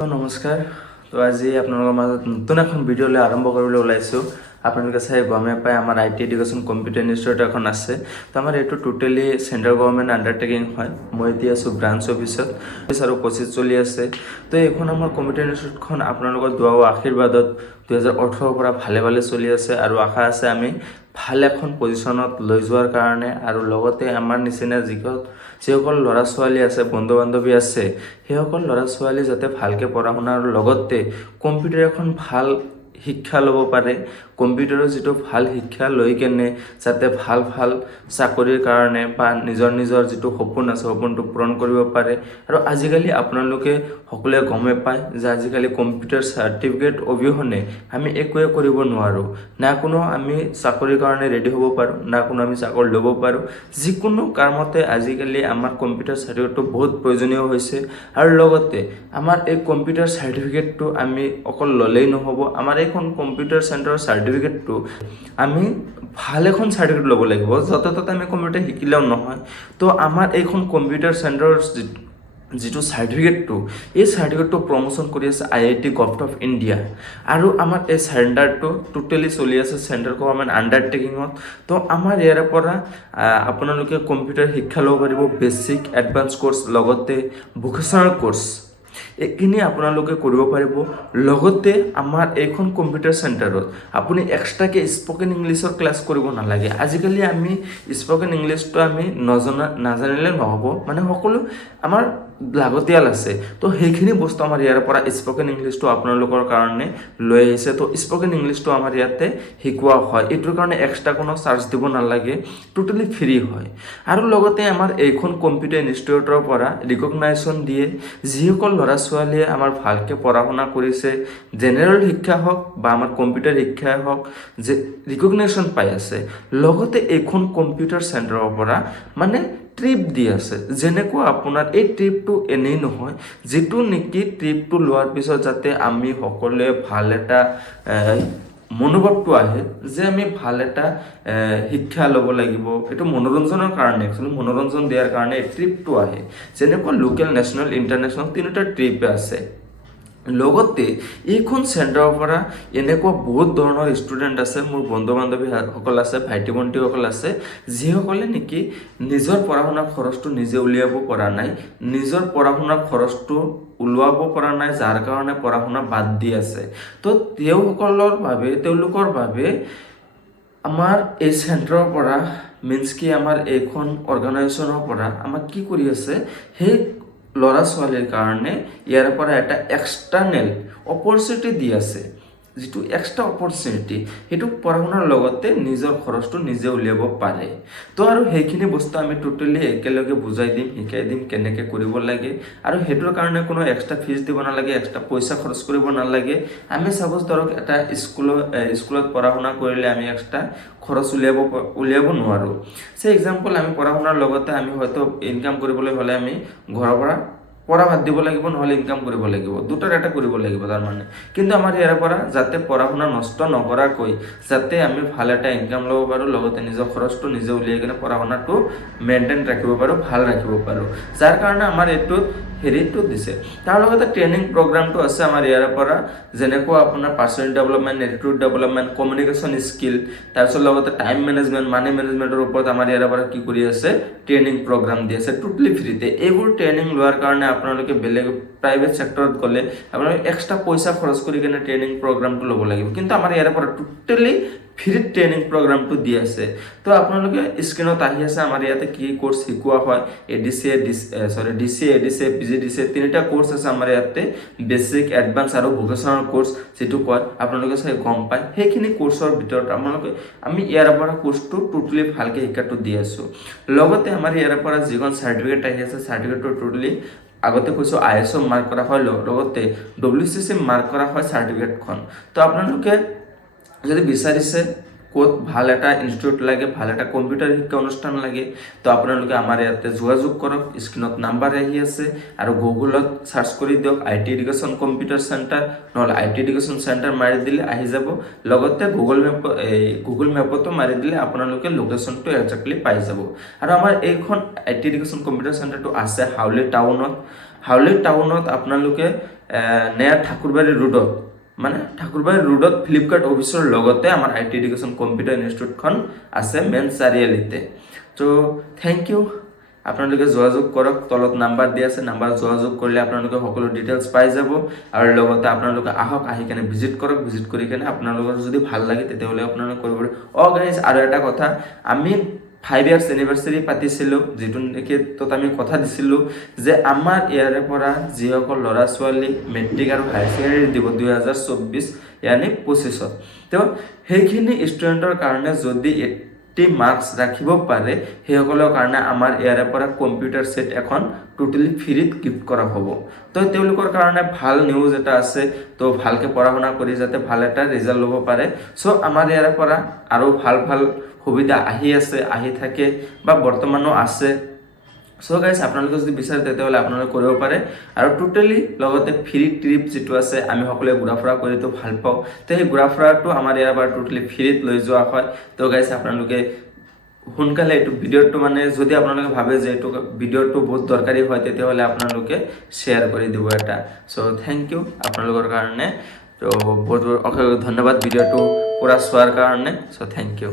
তো নমস্কাৰ। তো আজি আপোনালোকৰ মাজত নতুন এখন ভিডিঅ'লৈ আৰম্ভ কৰিবলৈ ওলাইছোঁ। আপোনালোকে চাই গমে পায় আমাৰ IT এডুকেশ্যন কম্পিউটাৰ ইনষ্টিটিউট এখন আছে। তো আমাৰ এইটো টোটেলি চেণ্ট্ৰেল গভৰ্ণমেণ্ট আণ্ডাৰটেকিং হয়। মই এতিয়া আছোঁ ব্ৰাঞ্চ অফিচত আৰু কোচিং চলি আছে। তো এইখন আমাৰ কম্পিউটাৰ ইনষ্টিটিউটখন আপোনালোকৰ দোৱা আৰু আশীৰ্বাদত 2018 পৰা ভালে চলি আছে আৰু আশা আছে আমি ভাল এখন পজিশ্যনত লৈ যোৱাৰ কাৰণে। আৰু লগতে আমাৰ নিচিনা যিসকল ল'ৰা ছোৱালী আছে, বন্ধু বান্ধৱী আছে, সেইসকল ল'ৰা ছোৱালী যাতে ভালকৈ পঢ়া শুনাৰ লগতে কম্পিউটাৰ এখন ভাল শিক্ষা ল'ব পাৰে। কম্পিউটাৰৰ যিটো ভাল শিক্ষা লৈ কেনে যাতে ভাল চাকৰিৰ কাৰণে বা নিজৰ যিটো সপোন আছে সপোনটো পূৰণ কৰিব পাৰে। আৰু আজিকালি আপোনালোকে সকলোৱে গমে পায় যে আজিকালি কম্পিউটাৰ চাৰ্টিফিকেট অবিহনে আমি একোৱে কৰিব নোৱাৰোঁ। না কোনো আমি চাকৰিৰ কাৰণে ৰেডি হ'ব পাৰোঁ, না কোনো আমি চাকৰি ল'ব পাৰোঁ। যিকোনো কামতে আজিকালি আমাৰ কম্পিউটাৰ চাৰ্টিফিকেটটো বহুত প্ৰয়োজনীয় হৈছে। আৰু লগতে আমাৰ এই কম্পিউটাৰ চাৰ্টিফিকেটটো আমি অকল ল'লেই নহ'ব, আমাৰ এইখন কম্পিউটাৰ চেণ্টাৰৰ চাৰ্টিফিকেটটো আমি ভাল এখন চাৰ্টিফিকেট ল'ব লাগিব। য'তে ত'তে আমি কম্পিউটাৰ শিকিলেও নহয়। তো আমাৰ এইখন কম্পিউটাৰ চেণ্টাৰৰ যিটো চাৰ্টিফিকেটটো, এই চাৰ্টিফিকেটটো প্ৰমোশ্যন কৰি আছে IIT গভৰ্ণমেণ্ট অফ ইণ্ডিয়া। আৰু আমাৰ এই চেণ্টাৰটো টোটেলি চলি আছে চেণ্ট্ৰেল গভৰ্ণমেণ্ট আণ্ডাৰটেকিঙত। তো আমাৰ ইয়াৰ পৰা আপোনালোকে কম্পিউটাৰ শিক্ষা ল'ব পাৰিব, বেছিক এডভান্স কোৰ্চ, লগতে ভোকেশ্যনেল কোৰ্চ এইখিনি আপোনালোকে কৰিব পাৰিব। লগতে আমাৰ এইখন কম্পিউটাৰ চেণ্টাৰত আপুনি এক্সট্ৰাকৈ স্পকেন ইংলিছৰ ক্লাছ কৰিব নালাগে। আজিকালি আমি স্পকেন ইংলিছটো আমি নাজানিলে নহ'ব, মানে সকলো আমাৰ লাগতিয়াল আছে। তো সেইখিনি বস্তু আমাৰ ইয়াৰ পৰা স্পকেন ইংলিছটো আপোনালোকৰ কাৰণে লৈ আহিছে। তো স্পকেন ইংলিছটো আমাৰ ইয়াতে শিকোৱা হয়। এইটোৰ কাৰণে এক্সট্ৰা কোনো চাৰ্জ দিব নালাগে, টোটেলি ফ্ৰী হয়। আৰু লগতে আমাৰ এইখন কম্পিউটাৰ ইনষ্টিটিউটৰ পৰা ৰিকগনাইজেশ্যন দিয়ে। যিসকল ল'ৰা ছোৱালীয়ে আমাৰ ভালকৈ পঢ়া শুনা কৰিছে, জেনেৰেল শিক্ষা হওক বা আমাৰ কম্পিউটাৰ শিক্ষাই হওক, যে ৰিকগনাইজেশ্যন পাই আছে। লগতে এইখন কম্পিউটাৰ চেণ্টাৰৰ পৰা মানে ট্ৰিপ দি আছে। যেনেকুৱা আপোনাৰ এই ট্ৰিপটো এনেই নহয়, যিটো নেকি ট্ৰিপটো লোৱাৰ পিছত যাতে আমি সকলোৱে ভাল এটা মনোভাৱটো আহে যে আমি ভাল এটা শিক্ষা ল'ব লাগিব। এইটো মনোৰঞ্জনৰ কাৰণে, একচুৱেলি মনোৰঞ্জন দিয়াৰ কাৰণে এই ট্ৰিপটো আহে। যেনেকুৱা লোকেল, নেশ্যনেল, ইণ্টাৰনেশ্যনেল তিনিটা ট্ৰিপে আছে। লগতে এইখন চেণ্টাৰৰ পৰা এনেকুৱা বহুত ধৰণৰ ষ্টুডেণ্ট আছে, মোৰ বন্ধু বান্ধৱীসকল আছে, ভাইটি ভণ্টিসকল আছে, যিসকলে নেকি নিজৰ পঢ়া শুনাৰ খৰচটো নিজে উলিয়াব পৰা নাই, নিজৰ পঢ়া শুনাৰ খৰচটো ওলোৱাব পৰা নাই, যাৰ কাৰণে পঢ়া শুনা বাদ দি আছে। তো তেওঁলোকৰ বাবে আমাৰ এই চেণ্টাৰৰ পৰা কি আমাৰ এইখন অৰ্গেনাইজেশ্যনৰ পৰা আমাক কি কৰি আছে, সেই ল'ৰা ছোৱালীৰ কাৰণে ইয়াৰ পৰা এটা এক্সটাৰ্নেল অপৰচুনিটি দি আছে। যিটো এক্সট্ৰা অপৰচুনিটি, সেইটো পঢ়া শুনাৰ লগতে নিজৰ খৰচটো নিজে উলিয়াব পাৰে। তো আৰু সেইখিনি বস্তু আমি টোটেলি একেলগে বুজাই দিম, শিকাই দিম কেনেকৈ কৰিব লাগে। আৰু সেইটোৰ কাৰণে কোনো এক্সট্ৰা ফিজ দিব নালাগে, এক্সট্ৰা পইচা খৰচ কৰিব নালাগে। আমি চাপ'জ ধৰক এটা স্কুলত পঢ়া শুনা কৰিলে আমি এক্সট্ৰা খৰচ উলিয়াব নোৱাৰোঁ। এক্সাম্পল, আমি পঢ়া শুনাৰ লগতে আমি হয়তো ইনকাম কৰিবলৈ হ'লে আমি ঘৰৰ পৰা পঢ়া বাদ দিব লাগিব, নহ'লে ইনকাম কৰিব লাগিব, দুটাৰ এটা কৰিব লাগিব তাৰমানে। কিন্তু আমাৰ ইয়াৰ পৰা যাতে পঢ়া শুনা নষ্ট নকৰাকৈ যাতে আমি ভাল এটা ইনকাম ল'ব পাৰোঁ, লগতে নিজৰ খৰচটো নিজে উলিয়াই কিনে পঢ়া শুনাটো মেইনটেইন ৰাখিব পাৰোঁ, ভাল ৰাখিব পাৰোঁ, যাৰ কাৰণে আমাৰ এইটোত হেৰিটো দিছে। তাৰ লগতে ট্ৰেইনিং প্ৰগ্ৰামটো আছে আমাৰ ইয়াৰ পৰা, যেনেকুৱা আপোনাৰ personal development, attitude development, communication skill, তাৰপিছত লগতে টাইম মেনেজমেণ্ট, মানি মেনেজমেণ্টৰ ওপৰত আমাৰ ইয়াৰ পৰা কি কৰি আছে, ট্ৰেইনিং প্ৰগ্ৰাম দি আছে টোটেলি ফ্ৰীতে। এইবোৰ ট্ৰেইনিং লোৱাৰ কাৰণে আপোনালোকে বেলেগ প্ৰাইভেট ছেক্টৰত গ'লে আপোনালোকে এক্সট্ৰা পইচা খৰচ কৰি কিনে ট্ৰেইনিং প্ৰগ্ৰামটো ল'ব লাগিব। কিন্তু আমাৰ ইয়াৰ পৰা টোটেলি ফ্ৰীত ট্ৰেইনিং প্ৰগ্ৰামটো দি আছে। তো আপোনালোকে স্ক্ৰীণত আহি আছে আমাৰ ইয়াতে কি কোৰ্চ শিকোৱা হয়। DCA, ADCA, PGDCA তিনিটা কোৰ্চ আছে আমাৰ ইয়াতে, বেছিক, এডভান্স আৰু ভোকেশ্যনেল কোৰ্চ যিটো কয়, আপোনালোকে চাই গম পায়। সেইখিনি কোৰ্চৰ ভিতৰত আমি ইয়াৰ পৰা কোৰ্চটো টোটেলি ভালকৈ শিকাটো দি আছোঁ। লগতে আমাৰ ইয়াৰ পৰা যিখন চাৰ্টিফিকেট আহি আছে, চাৰ্টিফিকেটটো টোটেলি আগতে কৈছোঁ ISO মাৰ্ক কৰা হয়, লগতে WCC মাৰ্ক কৰা হয় চাৰ্টিফিকেটখন। তো আপোনালোকে যদি বিচাৰিছে ক'ত ভাল এটা ইনষ্টিটিউট লাগে, ভাল এটা কম্পিউটাৰ শিক্ষা অনুষ্ঠান লাগে, তো আপোনালোকে আমাৰ ইয়াতে যোগাযোগ কৰক। স্ক্ৰীণত নাম্বাৰ আহি আছে, আৰু গুগলত চাৰ্চ কৰি দিয়ক IT এডুকেশ্যন কম্পিউটাৰ চেণ্টাৰ, নহ'লে IT এডুকেশ্যন চেণ্টাৰ মাৰি দিলে আহি যাব। লগতে গুগল মেপতো মাৰি দিলে আপোনালোকে লোকেশ্যনটো একজেক্টলি পাই যাব। আৰু আমাৰ এইখন IT এডুকেশ্যন কম্পিউটাৰ চেণ্টাৰটো আছে হাউলি টাউনত। হাউলি টাউনত আপোনালোকে নেয়াৰ ঠাকুৰবাৰী ৰোডত মানে ঠাকুৰবাৰী ৰোডত ফ্লিপকাৰ্ট অফিচৰ লগতে আমাৰ আই টি এডুকেশ্যন কম্পিউটাৰ ইনষ্টিটিউটখন আছে মেইন চাৰিআলিতে। তো থেংক ইউ। আপোনালোকে যোগাযোগ কৰক, তলত নাম্বাৰ দিয়া আছে, নাম্বাৰ যোগাযোগ কৰিলে আপোনালোকে সকলো ডিটেইলছ পাই যাব। আৰু লগতে আপোনালোকে আহক, আহি কেনে ভিজিট কৰক, ভিজিট কৰি কেনে আপোনালোকৰ যদি ভাল লাগে তেতিয়াহ'লে আপোনালোকে কৰিব পাৰে। গাইজ আৰু এটা কথা, আমি 5 years এনিভাৰ্চাৰী পাতিছিলোঁ, যিটো নেকি তত আমি কথা দিছিলোঁ যে আমাৰ ইয়াৰে পৰা যিসকল ল'ৰা ছোৱালী মেট্ৰিক আৰু হায়াৰ ছেকেণ্ডেৰী দিব 2024 यानी 25 তো সেইখিনি ষ্টুডেণ্টৰ কাৰণে যদি 80 মাৰ্কছ ৰাখিব পাৰে সেইসকলৰ কাৰণে আমাৰ ইয়াৰে পৰা কম্পিউটাৰ সেট এখন টোটালি ফ্ৰীত গিফ্ট কৰা হ'ব। তো তেওঁলোকৰ কাৰণে ভাল নিউজ এটা আছে, তো ভালকে পঢ়া শুনা কৰি যাতে ভাল এটা ৰিজাল্ট ল'ব পাৰে। সো আমাৰ ইয়াৰে পৰা আৰু ভাল ভাল সুবিধা আহি থাকে বা বৰ্তমানো আছে। সো গাইজ আপোনালোকে যদি বিচাৰে তেতিয়াহ'লে আপোনালোকে কৰিব পাৰে। আৰু টোটেলি লগতে ফ্ৰী ট্ৰিপ যিটো আছে, আমি সকলোৱে ঘূৰা ফুৰা কৰিতো ভাল পাওঁ, তো সেই ঘূৰা ফুৰাটো আমাৰ ইয়াৰ পৰা টোটেলি ফ্ৰীত লৈ যোৱা হয়। তো গাইজ আপোনালোকে সোনকালে এইটো ভিডিঅ'টো মানে যদি আপোনালোকে ভাবে যে এইটো ভিডিঅ'টো বহুত দৰকাৰী হয় তেতিয়াহ'লে আপোনালোকে শ্বেয়াৰ কৰি দিব এটা। সো থেংক ইউ আপোনালোকৰ কাৰণে। তো বহুত বহুত অশেষ ধন্যবাদ ভিডিঅ'টো পুৰা চোৱাৰ কাৰণে। So thank U.